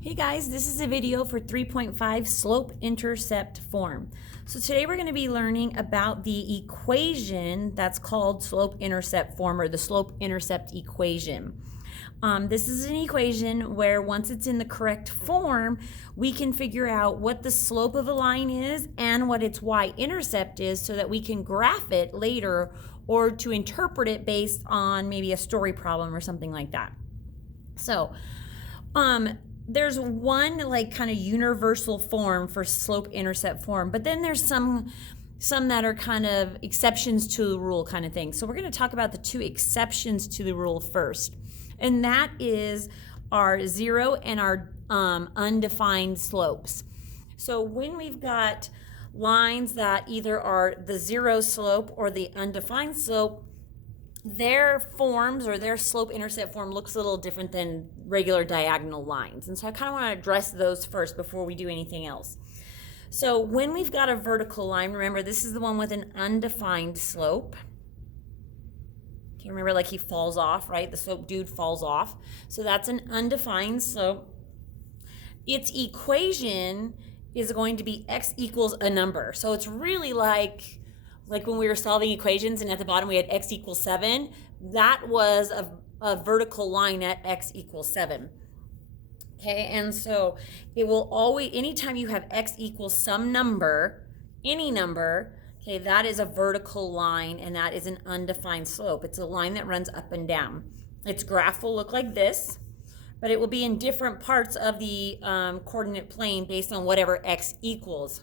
Hey guys, this is a video for 3.5 Slope-Intercept Form. So today we're going to be learning about the equation that's called Slope-Intercept Form, or the Slope-Intercept equation. This is an equation where once it's in the correct form, we can figure out what the slope of a line is and what its y-intercept is so that we can graph it later or to interpret it based on maybe a story problem or something like that. So, there's one like kind of universal form for slope-intercept form, but then there's some that are kind of exceptions to the rule kind of thing. So we're going to talk about the two exceptions to the rule first, and that is our zero and our undefined slopes. So when we've got lines that either are the zero slope or the undefined slope, their forms or their slope-intercept form looks a little different than regular diagonal lines. And so I kind of want to address those first before we do anything else. So when we've got a vertical line, remember this is the one with an undefined slope. Okay, remember like he falls off, right? The slope dude falls off. So that's an undefined slope. Its equation is going to be x equals a number. So it's really like when we were solving equations and at the bottom we had x equals 7, that was a vertical line at x equals 7. Okay, and so it will always, anytime you have x equals some number, any number, okay, that is a vertical line and that is an undefined slope. It's a line that runs up and down. Its graph will look like this, but it will be in different parts of the coordinate plane based on whatever x equals.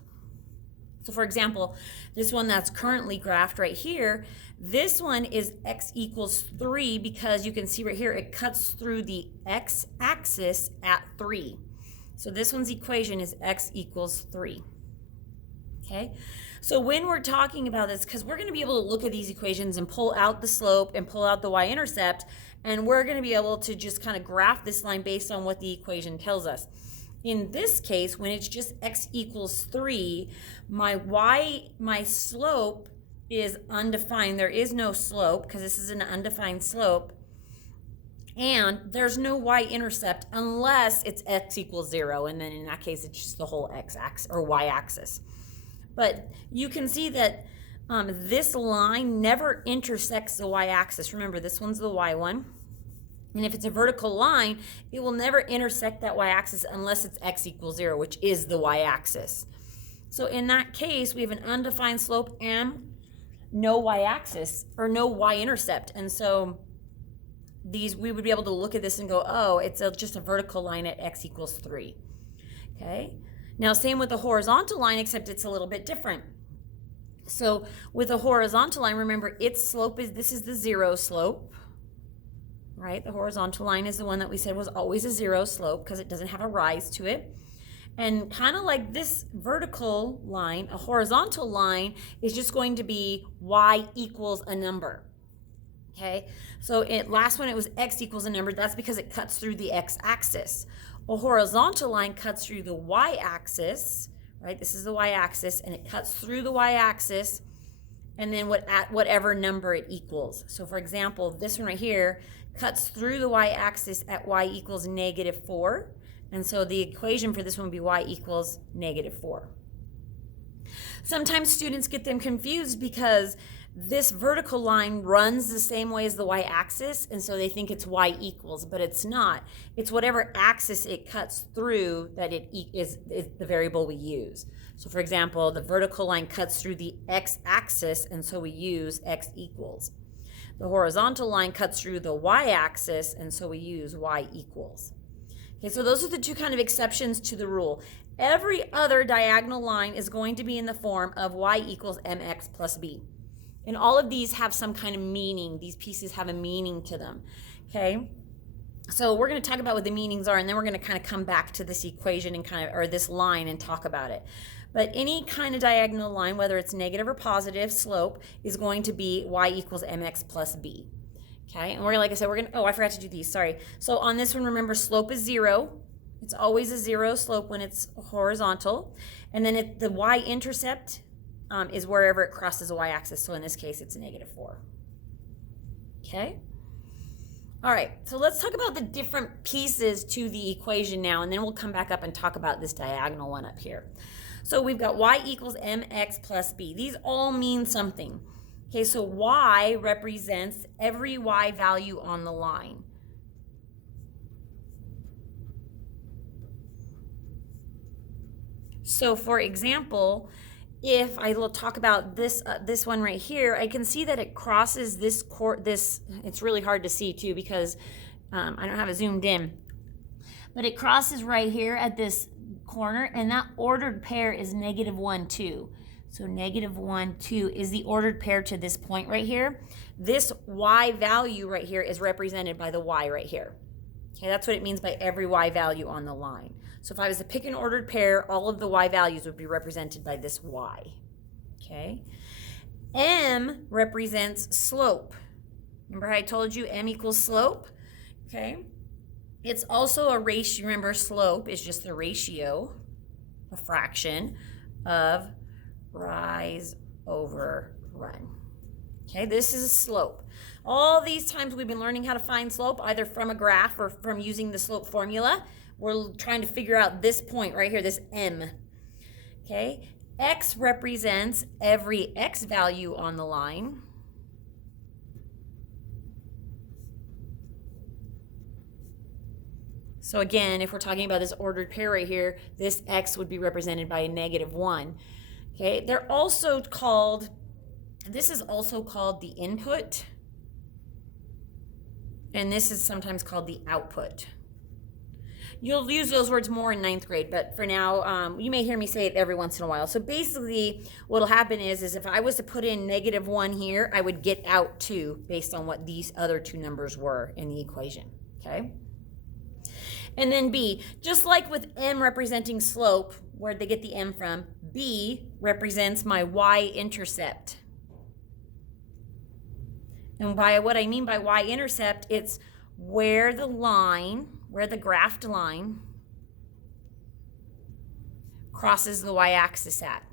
So for example, this one that's currently graphed right here, this one is x equals 3 because you can see right here it cuts through the x-axis at 3. So this one's equation is x equals 3. Okay, so when we're talking about this, because we're going to be able to look at these equations and pull out the slope and pull out the y-intercept, and we're going to be able to just kind of graph this line based on what the equation tells us. In this case, when it's just x equals 3, my slope is undefined. There is no slope because this is an undefined slope. And there's no y-intercept unless it's x equals 0. And then in that case, it's just the whole x-axis or y-axis. But you can see that this line never intersects the y-axis. Remember, this one's the y one. And if it's a vertical line, it will never intersect that y-axis unless it's x equals 0, which is the y-axis. So in that case, we have an undefined slope and no y-axis or no y-intercept. And so we would be able to look at this and go, oh, it's just a vertical line at x equals 3. Okay. Now, same with the horizontal line, except it's a little bit different. So with a horizontal line, remember its slope this is the 0 slope. Right? The horizontal line is the one that we said was always a 0 slope because it doesn't have a rise to it. And kind of like this vertical line, a horizontal line is just going to be y equals a number. Okay? So last one it was x equals a number. That's because it cuts through the x-axis. A horizontal line cuts through the y-axis, right? This is the y-axis, and it cuts through the y-axis and then at whatever number it equals. So for example, this one right here cuts through the y-axis at y equals -4. And so the equation for this one would be y equals -4. Sometimes students get them confused because this vertical line runs the same way as the y-axis, and so they think it's y equals, but it's not. It's whatever axis it cuts through that it is the variable we use. So for example, the vertical line cuts through the x-axis, and so we use x equals. The horizontal line cuts through the y-axis, and so we use y equals. Okay, so those are the two kind of exceptions to the rule. Every other diagonal line is going to be in the form of y equals mx plus b. And all of these have some kind of meaning. These pieces have a meaning to them. Okay? So we're going to talk about what the meanings are, and then we're going to kind of come back to this equation and or this line and talk about it. But any kind of diagonal line, whether it's negative or positive slope, is going to be y equals mx plus b. Okay, and like I said, I forgot to do these, sorry. So on this one, remember slope is 0. It's always a 0 slope when it's horizontal. And then the y-intercept is wherever it crosses the y-axis. So in this case, it's a -4. Okay. All right, so let's talk about the different pieces to the equation now, and then we'll come back up and talk about this diagonal one up here. So we've got y equals mx plus b. These all mean something. Okay, so y represents every y value on the line. So for example, if I will talk about this one right here, I can see that it crosses this it's really hard to see too because I don't have it zoomed in, but it crosses right here at this corner, and that ordered pair is -1, 2. So -1, 2 is the ordered pair to this point right here. This y value right here is represented by the y right here. Okay, that's what it means by every y value on the line. So if I was to pick an ordered pair, all of the y values would be represented by this y. Okay. M represents slope. Remember how I told you m equals slope? Okay. It's also a ratio. Remember, slope is just the ratio, a fraction of rise over run. Okay, this is a slope. All these times we've been learning how to find slope, either from a graph or from using the slope formula. We're trying to figure out this point right here, this m. Okay, x represents every x value on the line. So again, if we're talking about this ordered pair right here, this x would be represented by a -1. Okay, they're also called, this is also called the input, and this is sometimes called the output. You'll use those words more in 9th grade, but for now, you may hear me say it every once in a while. So basically, what'll happen is if I was to put in -1 here, I would get out 2 based on what these other two numbers were in the equation, okay? And then B, just like with M representing slope, where'd they get the M from? B represents my y-intercept. And by what I mean by y-intercept, it's where the graphed line crosses the y-axis at.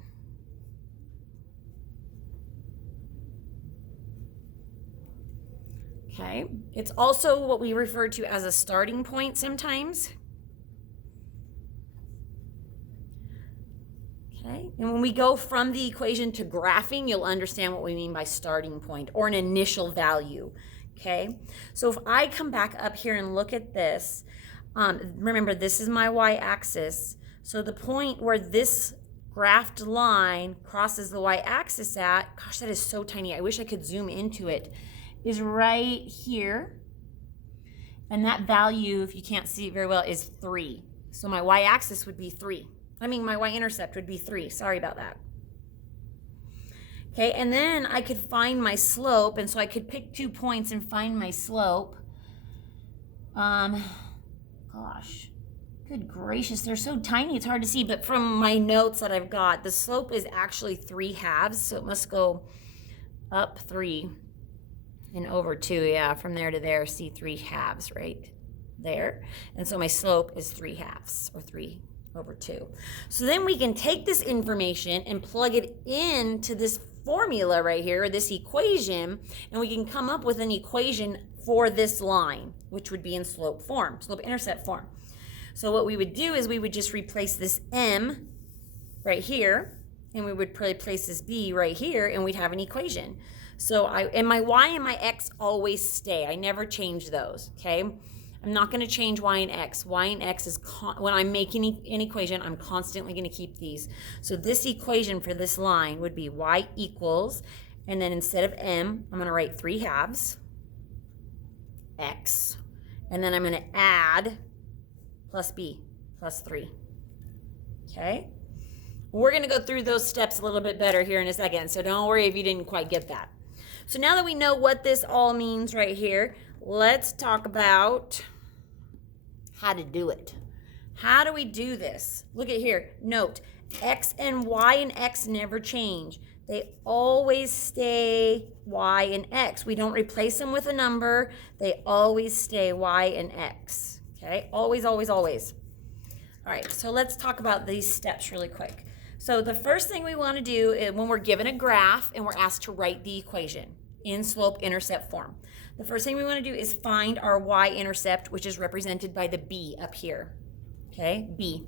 Okay, it's also what we refer to as a starting point sometimes. Okay, and when we go from the equation to graphing, you'll understand what we mean by starting point or an initial value. Okay, so if I come back up here and look at this, remember this is my y-axis. So the point where this graphed line crosses the y-axis at, gosh, that is so tiny. I wish I could zoom into it, is right here. And that value, if you can't see it very well, is 3. So my y-axis would be 3. My y-intercept would be 3. Sorry about that. Okay, and then I could find my slope, and so I could pick 2 points and find my slope. Gosh, good gracious, they're so tiny, it's hard to see, but from my notes that I've got, the slope is actually 3/2, so it must go up 3 and over 2, yeah, from there to there, see 3/2 right there. And so my slope is 3/2, or 3/2. So then we can take this information and plug it into this formula right here, or this equation, and we can come up with an equation for this line, which would be in slope-intercept form. So what we would do is we would just replace this m right here, and we would replace this b right here, and we'd have an equation. So and my y and my x always stay. I never change those, okay? I'm not going to change y and x. Y and x is, when I'm making an equation, I'm constantly going to keep these. So this equation for this line would be y equals, and then instead of m, I'm going to write 3/2 x, and then I'm going to add plus b plus 3, okay? We're going to go through those steps a little bit better here in a second, so don't worry if you didn't quite get that. So now that we know what this all means right here, let's talk about how to do it. How do we do this? Look at here. Note, x and y and x never change. They always stay y and x. We don't replace them with a number. They always stay y and x. Okay? Always, always, always. All right, so let's talk about these steps really quick. So the first thing we want to do is when we're given a graph and we're asked to write the equation in slope-intercept form. the first thing we want to do is find our y-intercept, which is represented by the b up here. Okay, b.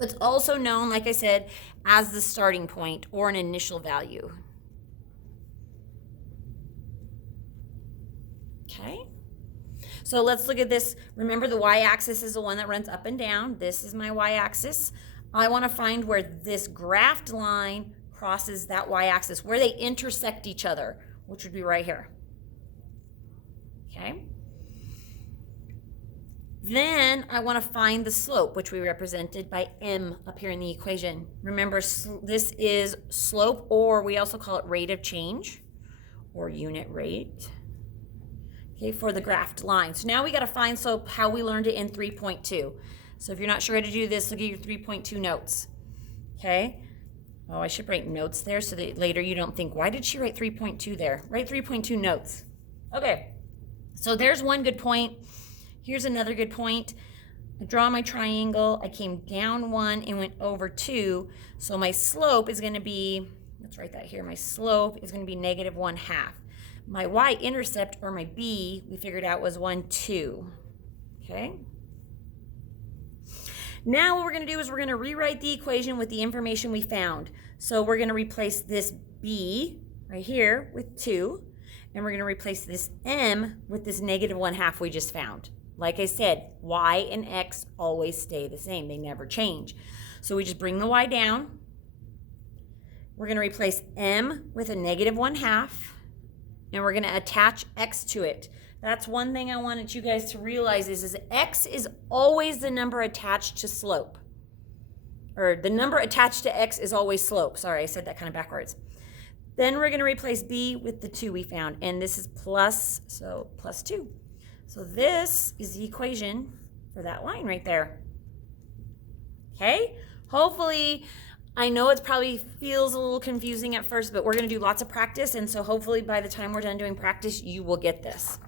It's also known, like I said, as the starting point or an initial value. Okay, so let's look at this. Remember, the y-axis is the one that runs up and down. This is my y-axis. I want to find where this graphed line crosses that y-axis, where they intersect each other, which would be right here. Okay. Then I want to find the slope, which we represented by m up here in the equation. Remember, this is slope, or we also call it rate of change, or unit rate. Okay, for the graphed line. So now we got to find slope how we learned it in 3.2. So if you're not sure how to do this, look at your 3.2 notes. Okay. Oh, I should write notes there so that later you don't think, why did she write 3.2 there? Write 3.2 notes. Okay. So there's one good point. Here's another good point. I draw my triangle. I came down 1 and went over 2. So my slope is going to be, let's write that here. My slope is going to be -1/2. My y-intercept, or my b, we figured out was 1, 2. Okay. Now what we're going to do is we're going to rewrite the equation with the information we found. So we're going to replace this b right here with 2. And we're going to replace this m with this -1/2 we just found. Like I said, y and x always stay the same. They never change. So we just bring the y down. We're going to replace m with a -1/2. And we're going to attach x to it. That's one thing I wanted you guys to realize is x is always the number attached to slope. Or the number attached to x is always slope. Sorry, I said that kind of backwards. Then we're going to replace b with the 2 we found. And this is plus, so plus 2. So this is the equation for that line right there. Okay? Hopefully, I know it probably feels a little confusing at first, but we're going to do lots of practice. And so hopefully by the time we're done doing practice, you will get this.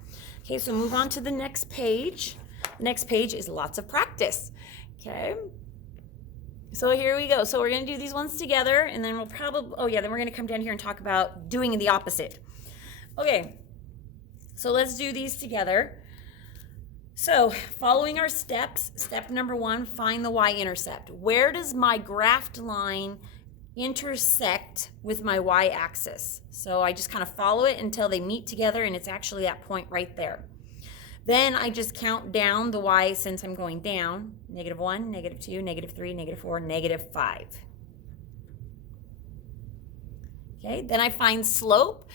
Okay, so move on to the next page. The next page is lots of practice. Okay? So here we go. So we're going to do these ones together, and then we'll probably, then we're going to come down here and talk about doing the opposite. Okay, so let's do these together. So following our steps, step number 1, find the y-intercept. Where does my graphed line intersect with my y-axis? So I just kind of follow it until they meet together, and it's actually that point right there. Then I just count down the y since I'm going down. -1, -2, -3, -4, -5. Okay, then I find slope.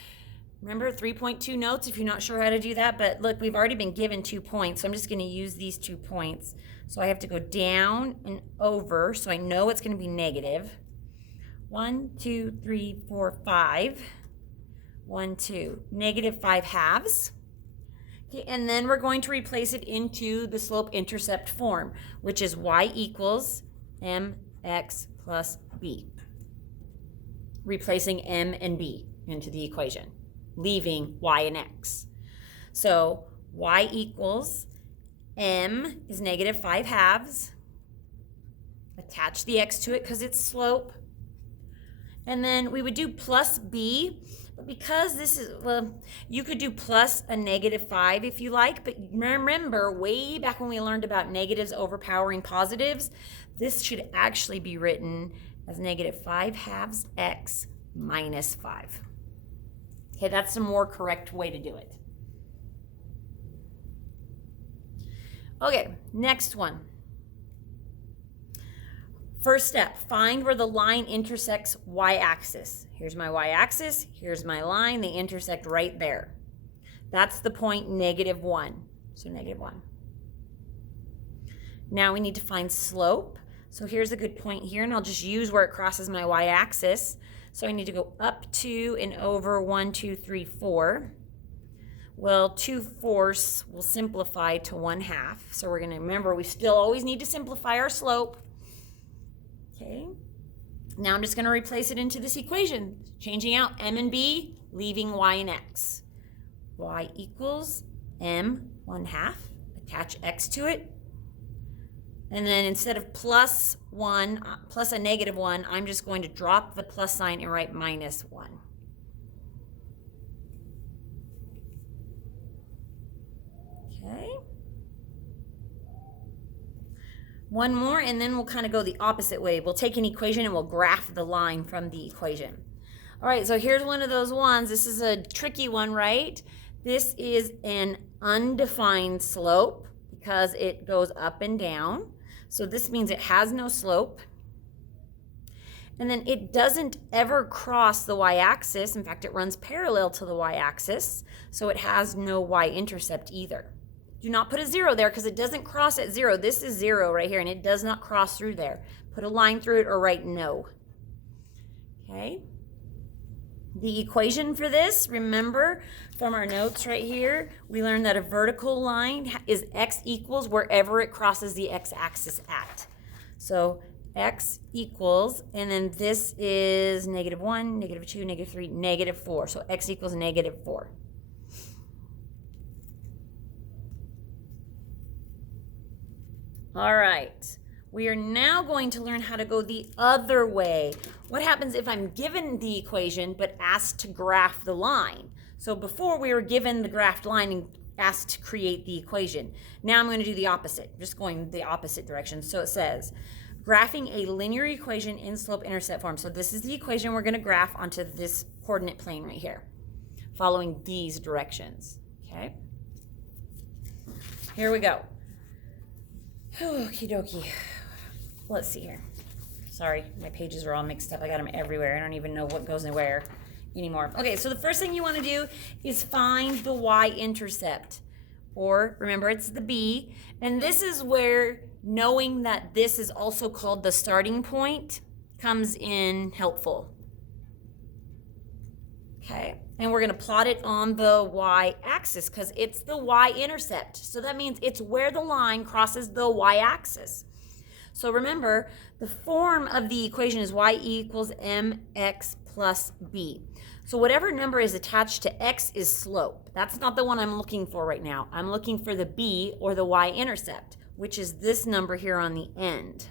Remember 3.2 notes if you're not sure how to do that, but look, we've already been given 2 points, so I'm just going to use these 2 points. So I have to go down and over, so I know it's going to be negative. 1, 2, 3, 4, 5. 1, 2. -5/2. Okay, and then we're going to replace it into the slope-intercept form, which is y equals mx plus b. Replacing m and b into the equation, leaving y and x. So y equals m is -5/2. Attach the x to it because it's slope. And then we would do plus b, but because this is, well, you could do plus a -5 if you like, but remember way back when we learned about negatives overpowering positives, this should actually be written as -5/2 x minus 5. Okay, that's the more correct way to do it. Okay, next one. First step, find where the line intersects y-axis. Here's my y-axis, here's my line, they intersect right there. That's the point -1, so -1. Now we need to find slope. So here's a good point here, and I'll just use where it crosses my y-axis. So I need to go up 2 and over 1, 2, 3, 4. Well, 2/4 will simplify to 1/2. So we're going to remember we still always need to simplify our slope. Okay. Now I'm just going to replace it into this equation, changing out m and b, leaving y and x. Y equals m 1/2. Attach x to it. And then instead of plus a -1, I'm just going to drop the plus sign and write -1. One more, and then we'll kind of go the opposite way. We'll take an equation and we'll graph the line from the equation. All right, so here's one of those ones. This is a tricky one, right? This is an undefined slope because it goes up and down. So this means it has no slope. And then it doesn't ever cross the y-axis. In fact, it runs parallel to the y-axis. So it has no y-intercept either. Do not put a 0 there because it doesn't cross at 0. This is 0 right here, and it does not cross through there. Put a line through it or write no. Okay. The equation for this, remember from our notes right here, we learned that a vertical line is x equals wherever it crosses the x-axis at. So x equals, and then this is -1, -2, -3, -4. So x equals -4. All right, we are now going to learn how to go the other way. What happens if I'm given the equation but asked to graph the line? So before we were given the graphed line and asked to create the equation. Now I'm going to do the opposite, just going the opposite direction. So it says, graphing a linear equation in slope-intercept form. So this is the equation we're going to graph onto this coordinate plane right here, following these directions, okay? Here we go. Okie dokie. Let's see here. Sorry, my pages are all mixed up. I got them everywhere. I don't even know what goes where anymore. Okay, so the first thing you want to do is find the y-intercept, or remember it's the b, and this is where knowing that this is also called the starting point comes in helpful. Okay, and we're going to plot it on the y-axis because it's the y-intercept. So that means it's where the line crosses the y-axis. So remember, the form of the equation is y equals mx plus b. So whatever number is attached to x is slope. That's not the one I'm looking for right now. I'm looking for the b, or the y-intercept, which is this number here on the end,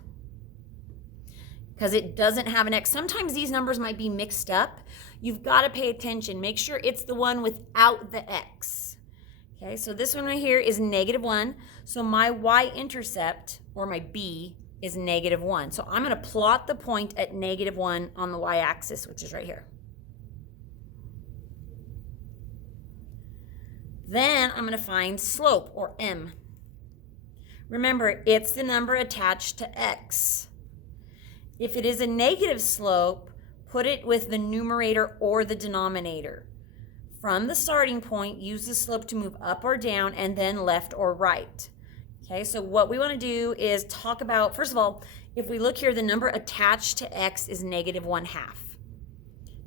because it doesn't have an x. Sometimes these numbers might be mixed up. You've got to pay attention. Make sure it's the one without the x. Okay, so this one right here is -1. So my y-intercept, or my b, is -1. So I'm going to plot the point at -1 on the y-axis, which is right here. Then I'm going to find slope, or m. Remember, it's the number attached to x. If it is a negative slope, put it with the numerator or the denominator. From the starting point, use the slope to move up or down, and then left or right. Okay, so what we want to do is talk about, first of all, if we look here, the number attached to x is -1/2.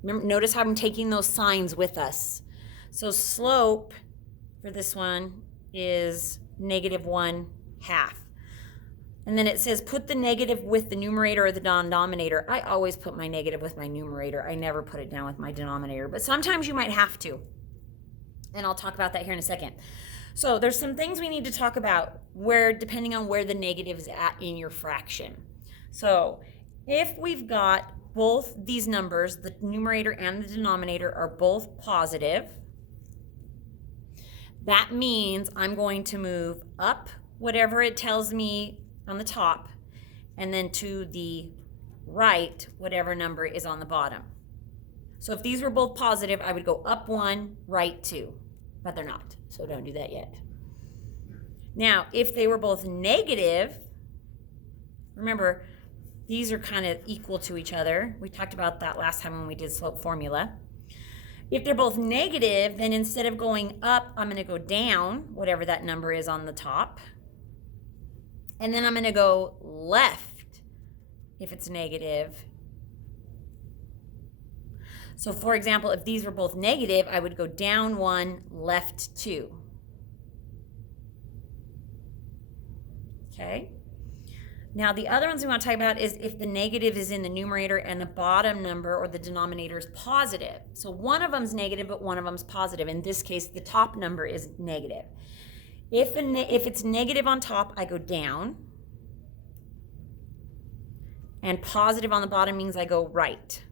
Remember, notice how I'm taking those signs with us. So slope for this one is -1/2. And then it says put the negative with the numerator or the denominator. I always put my negative with my numerator. I never put it down with my denominator, but sometimes you might have to. And I'll talk about that here in a second. So there's some things we need to talk about where, depending on where the negative is at in your fraction. So if we've got both these numbers, the numerator and the denominator are both positive, that means I'm going to move up whatever it tells me on the top, and then to the right, whatever number is on the bottom. So if these were both positive, I would go up 1, right 2, but they're not, so don't do that yet. Now, if they were both negative, remember, these are kind of equal to each other. We talked about that last time when we did slope formula. If they're both negative, then instead of going up, I'm going to go down, whatever that number is on the top. And then I'm going to go left if it's negative. So for example, if these were both negative, I would go down 1, left 2. Okay? Now the other ones we want to talk about is if the negative is in the numerator and the bottom number or the denominator is positive. So one of them's negative, but one of them's positive. In this case, the top number is negative. If it's negative on top, I go down. And positive on the bottom means I go right,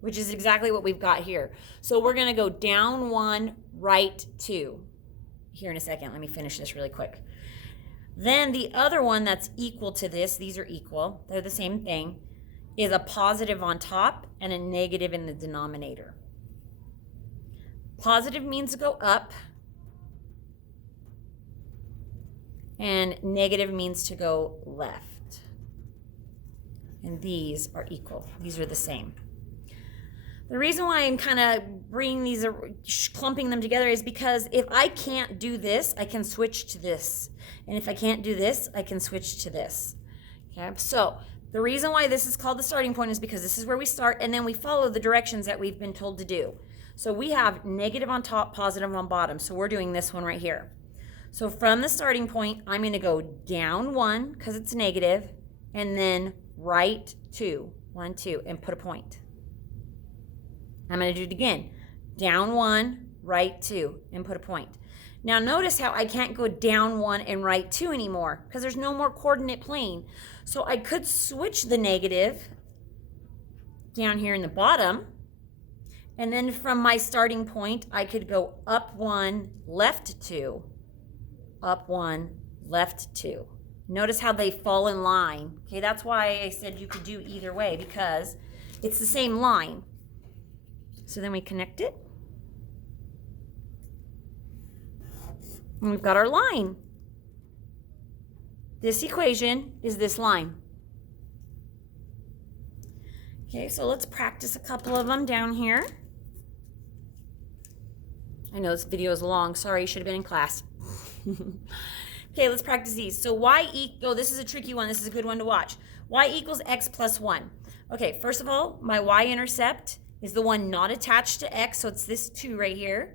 which is exactly what we've got here. So we're going to go down 1, right 2. Here in a second, let me finish this really quick. Then the other one that's equal to this, these are equal, they're the same thing, is a positive on top and a negative in the denominator. Positive means to go up, and negative means to go left. And these are equal. These are the same. The reason why I'm kind of bringing these, clumping them together is because if I can't do this, I can switch to this. And if I can't do this, I can switch to this. Okay, so the reason why this is called the starting point is because this is where we start, and then we follow the directions that we've been told to do. So we have negative on top, positive on bottom. So we're doing this one right here. So from the starting point, I'm going to go down 1 because it's negative, and then right 2, 1, 2, and put a point. I'm going to do it again. Down 1, right 2, and put a point. Now notice how I can't go down 1 and right 2 anymore because there's no more coordinate plane. So I could switch the negative down here in the bottom, and then from my starting point, I could go up 1, left 2, up 1, left 2. Notice how they fall in line. Okay, that's why I said you could do either way, because it's the same line. So then we connect it. And we've got our line. This equation is this line. Okay, so let's practice a couple of them down here. I know this video is long. Sorry, you should have been in class. Okay, let's practice these. So this is a tricky one. This is a good one to watch. Y equals x plus 1. Okay, first of all, my y-intercept is the one not attached to x, so it's this 2 right here.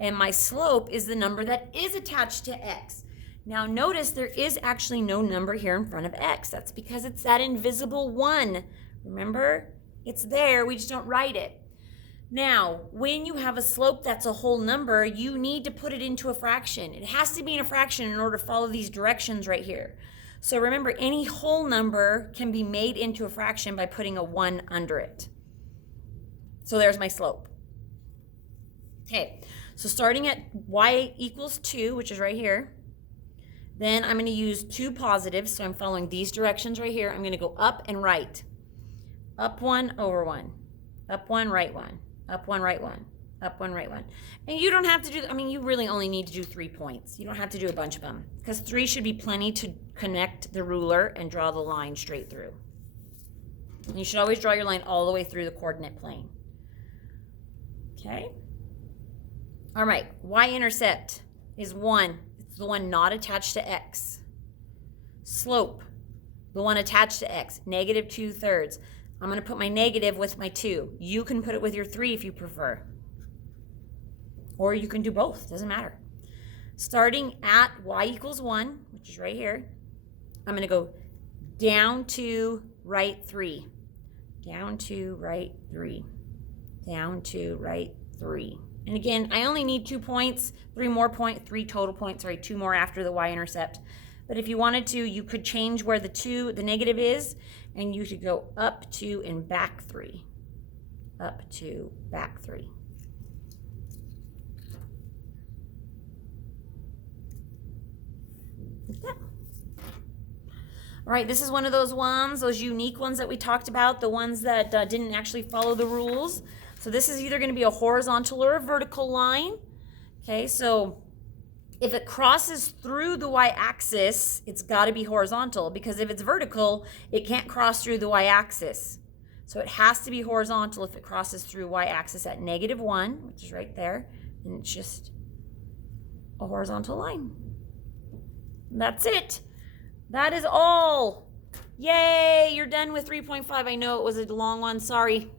And my slope is the number that is attached to x. Now notice there is actually no number here in front of x. That's because it's that invisible 1. Remember? It's there, we just don't write it. Now, when you have a slope that's a whole number, you need to put it into a fraction. It has to be in a fraction in order to follow these directions right here. So remember, any whole number can be made into a fraction by putting a 1 under it. So there's my slope. Okay, so starting at y equals 2, which is right here, then I'm going to use 2 positives, so I'm following these directions right here. I'm going to go up and right. Up 1, over 1. Up 1, right 1. Up 1, right 1. Up 1, right 1. And you don't have to do, you really only need to do 3 points. You don't have to do a bunch of them, because 3 should be plenty to connect the ruler and draw the line straight through. And you should always draw your line all the way through the coordinate plane. Okay? All right, y-intercept is 1. It's the one not attached to x. Slope, the one attached to x, negative 2/3. I'm going to put my negative with my 2. You can put it with your 3 if you prefer. Or you can do both, doesn't matter. Starting at y equals 1, which is right here, I'm going to go down 2, right 3. Down 2, right 3. Down 2, right 3. And again, I only need 2 points, 3 total points, 2 more after the y-intercept. But if you wanted to, you could change where the negative is, and you could go up 2 and back 3. Up 2, back 3. Like that. All right, this is one of those ones, those unique ones that we talked about, the ones that didn't actually follow the rules. So this is either going to be a horizontal or a vertical line. Okay, so if it crosses through the y-axis, it's got to be horizontal, because if it's vertical, it can't cross through the y-axis. So it has to be horizontal if it crosses through y-axis at -1, which is right there, and it's just a horizontal line. And that's it. That is all. Yay, you're done with 3.5. I know it was a long one, sorry.